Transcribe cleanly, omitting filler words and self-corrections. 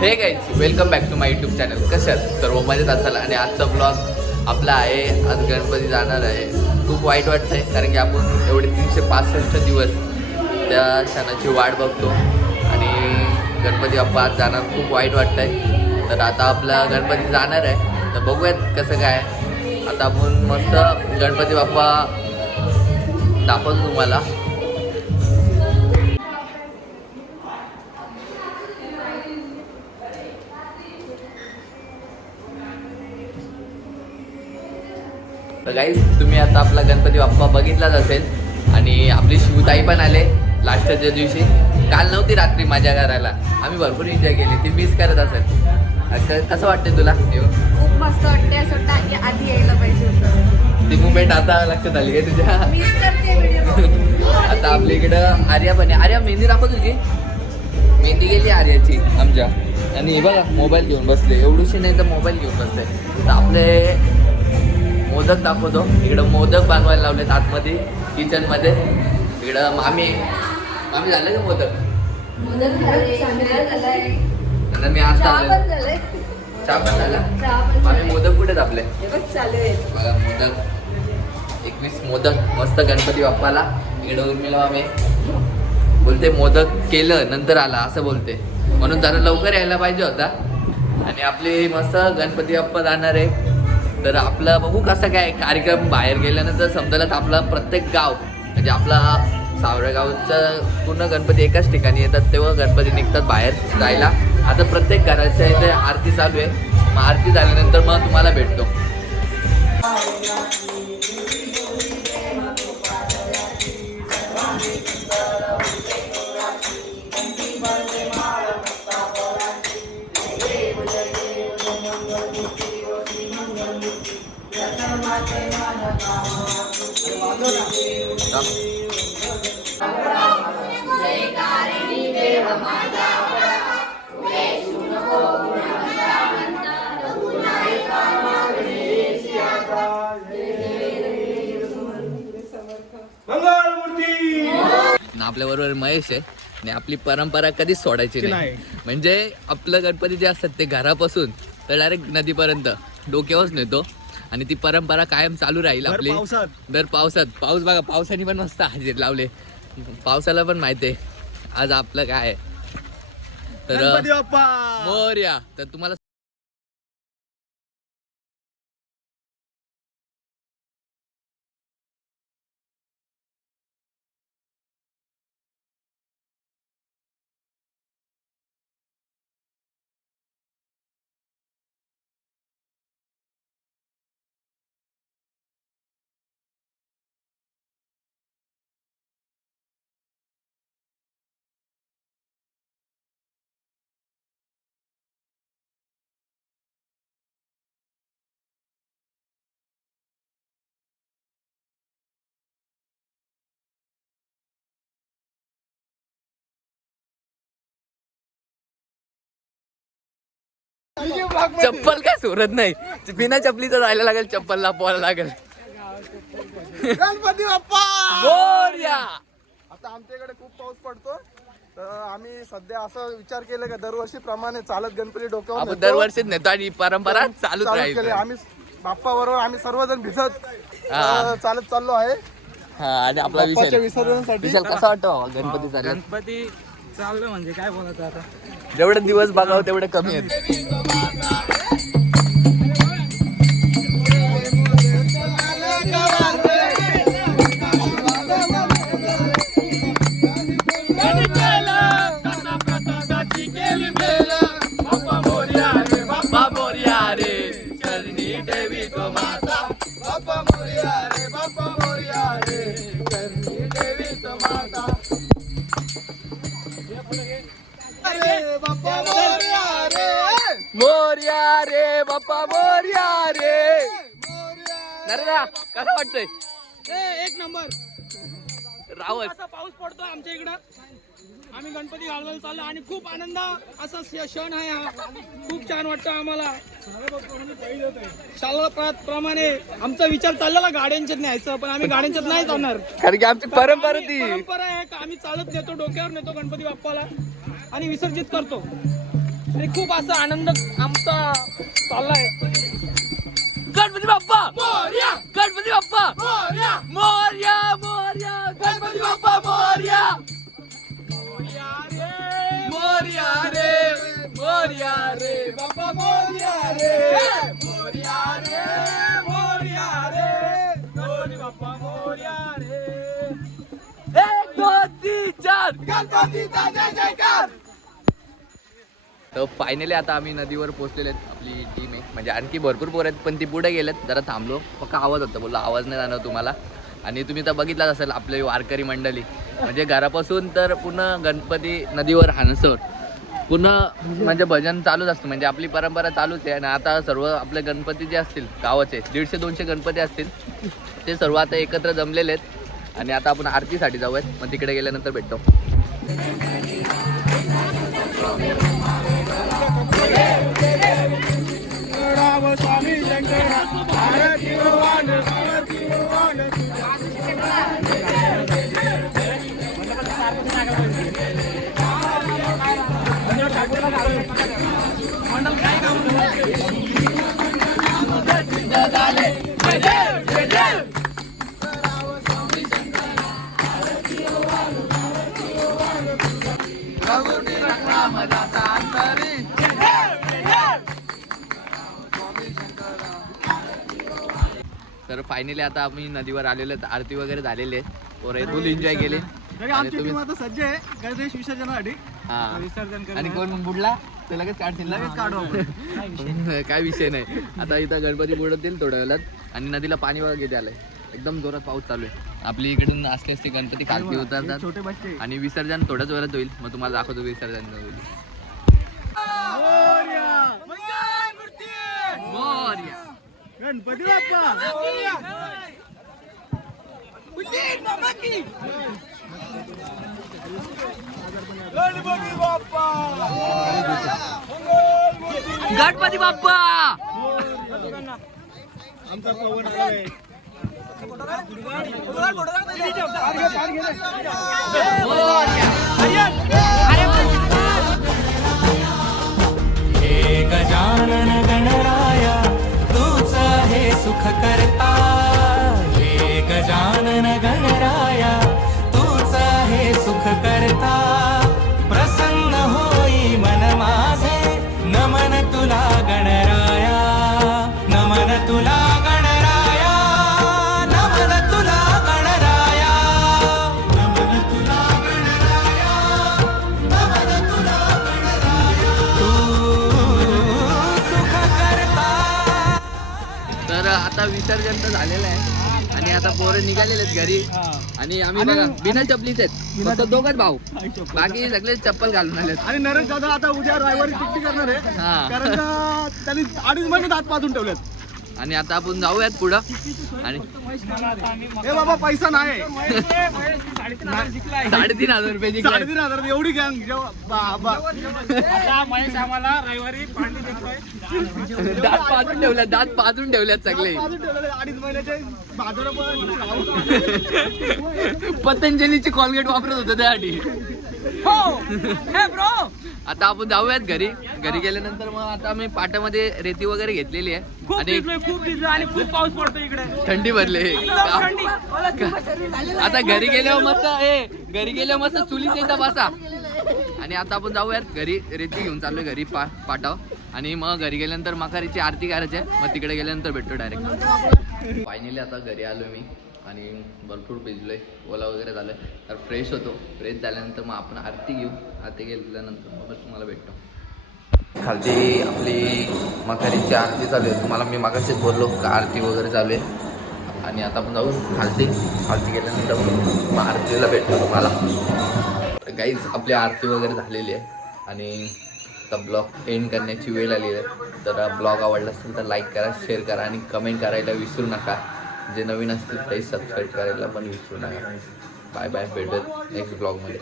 हे guys, welcome back to my YouTube channel. कशात सर्व मजेत असाल. आणि आजचा ब्लॉग आपला आहे. आज गणपती जाणार आहे. खूप वाईट वाटतं आहे कारण की आपण एवढे 365 दिवस त्या क्षणाची वाट बघतो आणि गणपती बाप्पा आज जाणार. खूप वाईट वाटतं आहे. तर आता आपला गणपती जाणार आहे, तर बघूयात कसं काय. आता आपण मस्त गणपती बाप्पा दाखवतो तुम्हाला. तर गाईस, तुम्ही आता आपला गणपती बाप्पा बघितलाच असेल. आणि आपली शिवताई पण आले लास्टच्या दिवशी. काल नव्हती रात्री माझ्या घराला, आम्ही भरपूर एन्जॉय केली. ती मिस करत असेल. कसं वाटते तुला? खूप मस्त वाटते. असं वाटतं की आधी यायला पाहिजे होतं. ती मुवमेंट आता लक्षात आली आहे तुझ्या. मिस करते व्हिडिओ. आता आपल्या इकडं आर्या पण आहे. आर्या मेहंदी दाखव तुझी. मेहंदी गेली आर्याची आमच्या. आणि हे बघा मोबाईल घेऊन बसले. एवढीशी नाही तर मोबाईल घेऊन बसले. तर आपले मोदक दाखवतो. इकडं मोदक बनवायला लावलेत आतमध्ये किचनमध्ये. इकडं मामी झालं का मोदक? आणि मी आज चहा पण झाला. मामी मोदक कुठेच आपले बघा. मोदक 21 मोदक मस्त गणपती बाप्पाला. इकडं उर्मिला मामी बोलते मोदक केलं नंतर आला असं बोलते, म्हणून जरा लवकर यायला पाहिजे होता. आणि आपले मस्त गणपती बाप्पा जाणार आहे. तर आपलं बघू कसं काय कार्यक्रम. बाहेर गेल्यानंतर समजायला आपला प्रत्येक गाव म्हणजे आपला सावरेगावचं पूर्ण गणपती एकाच ठिकाणी येतात, तेव्हा गणपती निघतात बाहेर जायला. आता प्रत्येक घराच्या इथे आरती चालू आहे. मग आरती झाल्यानंतर मग तुम्हाला भेटतो. आपल्या बरोबर महेश आहे. आणि आपली परंपरा कधीच सोडायची नाही. म्हणजे आपलं गणपती जे असतात ते घरापासून तर डायरेक्ट नदीपर्यंत डोक्यावरच नेतो. आणि ती परंपरा कायम चालू राहील आपली. दर पावसात पाऊस बघा. पावसाने पण मस्त हजेर लावले. पावसाला पण माहिती आहे आज आपलं काय आहे. तर मोरया. तर तुम्हाला चप्पल काय सोडत नाही. बिना चपलीचं जायला लागेल. चप्पल लापवायला लागेल. गणपती बाप्पा मोरया. आता आमच्याकडे खूप पाऊस पडतो, तर आम्ही सध्या असं विचार केलं का दरवर्षी प्रमाणे चालत गणपती डोक्यावर आपण दरवर्षीच नेतो आणि परंपरा चालूच राहील. आम्ही बाप्पा बरोबर आम्ही सर्वजण भिजत चालत चाललो आहे. आणि आपला विसर्जनासाठी विशाल कसा वाटतो गणपती चालू? गणपती चाललं म्हणजे काय बोलायचं आता. जेवढे दिवस बघावं तेवढे कमी आहेत. मोरया रे बाप्पा मोरया रे. नरदा कसं वाटतंय? एक नंबर. रावस असा पाऊस पडतो आमच्या इकडं. आम्ही गणपती घालवायला चाललो आणि खूप आनंद असा क्षण आहे हा. खूप छान वाटतं आम्हाला. शालाप्रमाणे आमचा विचार चाललेला गाड्यांच्यात न्यायचं, पण आम्ही गाड्यांच्यात नाही जाणार. कारण की आमची परंपरा ती परंपरा आहे. आम्ही चालत नेतो, डोक्यावर नेतो गणपती बाप्पाला आणि विसर्जित करतो. आणि खूप असा आनंद आमचा चाललाय. गणपती बाप्पा मोरया, गणपती बाप्पा मोरया, मोरया मोरया गणपती बाप्पा मोरया मोरया रे, मोरया रे बाप्पा मोरया रे, मोरया रे, मोरया रे, गणपती बाप्पा मोरया रे. 1 2 3 4 गणपतीचा जय जयकार. तर फायनली आता आम्ही नदीवर पोहोचलेले आहेत. आपली टीम आहे म्हणजे आणखी भरपूर पोरं आहेत पण ती पुढे गेलेत. जरा थांबलो फक्त आवाज होता बोललो आवाज नाही जाणार तुम्हाला. आणि तुम्ही तर बघितलाच असेल आपली वारकरी मंडळी म्हणजे घरापासून तर पूर्ण गणपती नदीवर हानसवर पूर्ण म्हणजे भजन चालूच असतं. म्हणजे आपली परंपरा चालूच आहे. आणि आता सर्व आपले गणपती जे असतील गावाचे 150-200 गणपती असतील ते सर्व आता एकत्र जमलेले आहेत. आणि आता आपण आरतीसाठी जाऊयात. मग तिकडे गेल्यानंतर भेटतो. स्वामी शंकरा आरती वाण, आरती वाण. तर फायनली आता आम्ही नदीवर आलेलो आहेत. आरती वगैरे झालेली आहे. पोरं फुल एन्जॉय केले. आणि तुम्ही आता सज्ज आहे गणेश विसर्जनासाठी. हा विसर्जन आणि कोण बुडला तर लगेच काढतील. लगेच काढू काय विषय नाही. आता इथं गणपती बुडवतील थोड्या वेळात. आणि नदीला पाणी वगैरे किती आलंय. एकदम जोरात पाऊस चालू आहे. आपली इकडून असले असते गणपती खालती उतरतात छोटे बच्चे. आणि विसर्जन थोड्याच वेळात होईल. मग तुम्हाला दाखवतो विसर्जन होईल. मोरया. गणपती बाप्पा गणपती बाप्पा, गणपती बाप्पा आमचा पवन आलाय. हे गजानन गणराया तूच हे सुख करता. हे गजानन गणराया तूच हे सुख करता. प्रसन्न होई मन माझे नमन तुला गणराया, नमन तुला गणराया, नमन तुला गणराया, नमन तुला गणराया, नमन तुला गणराया. तू सुख करता. तर आता विसर्जन तर झालेलं आहे. आणि आता पोरं निघालेले आहेत घरी. आणि आम्ही बघा बिना चपलीच आहेत. फक्त दोघच भाऊ, बाकी सगळे चप्पल घालून आलेत. आणि नरेश दादा आता उद्या रविवारी सुट्टी करणार आहे. हा. कारण का त्यांनी 2.5 महिने दात पाजून ठेवलेत. आणि आता आपण जाऊयात पुढं. आणि हे बाबा पैसा नाही. 3,500 रुपये जिंकले. 3,500 एवढी गँग बाबा. महेश आम्हाला रविवारी पार्टी देतोय. दात पाजून ठेवल्यात, दात पाजून ठेवल्यात सगळे. 2.5 महिन्याचे बाजार पतंजलीची कॉलगेट वापरत होतं त्यासाठी. हो हे ब्रो. आता आपण जाऊयात घरी. घरी गेल्यानंतर मग आता आम्ही पाट्यामध्ये रेती वगैरे घेतलेली आहे. खूप आणि भिजलोय, खूप भिजलोय आणि खूप पाऊस पडतो इकडे. थंडी भरले. थंडी. आता घरी गेल्यावर मस्त घरी गेल्यावर मस्त चुलीत येता बसा. आणि आता आपण जाऊयात घरी. रेती घेऊन चाललोय घरी पाटाव. आणि मग घरी गेल्यानंतर मकारीची आरती करायची आहे. मग तिकडे गेल्यानंतर भेटतो डायरेक्ट. फायनली आता घरी आलो मी. आणि भरपूर भिजलोय, ओला वगैरे झालं. तर फ्रेश होतो. फ्रेश झाल्यानंतर मग आपण आरती घेऊ. आरती घेतल्यानंतर मग तुम्हाला भेटतो. खालती आपली मकारीची आरती चालू आहे. तुम्हाला मी मागाशीच बोललो का आरती वगैरे चालू आहे. आणि आता आपण जाऊ खालती. आरती केल्यानंतर मग आरतीला भेटतो तुम्हाला. काहीच आपली आरती वगैरे झालेली आहे. आणि आता ब्लॉग एंड करण्याची वेळ आलेली आहे. तर ब्लॉग आवडला असेल तर लाईक करा, शेअर करा आणि कमेंट करायला विसरू नका. जे नवीन असतील ते सबस्क्राईब करायला पण विसरू नका. Bye bye. भेटत नेक्स्ट ब्लॉगमध्ये.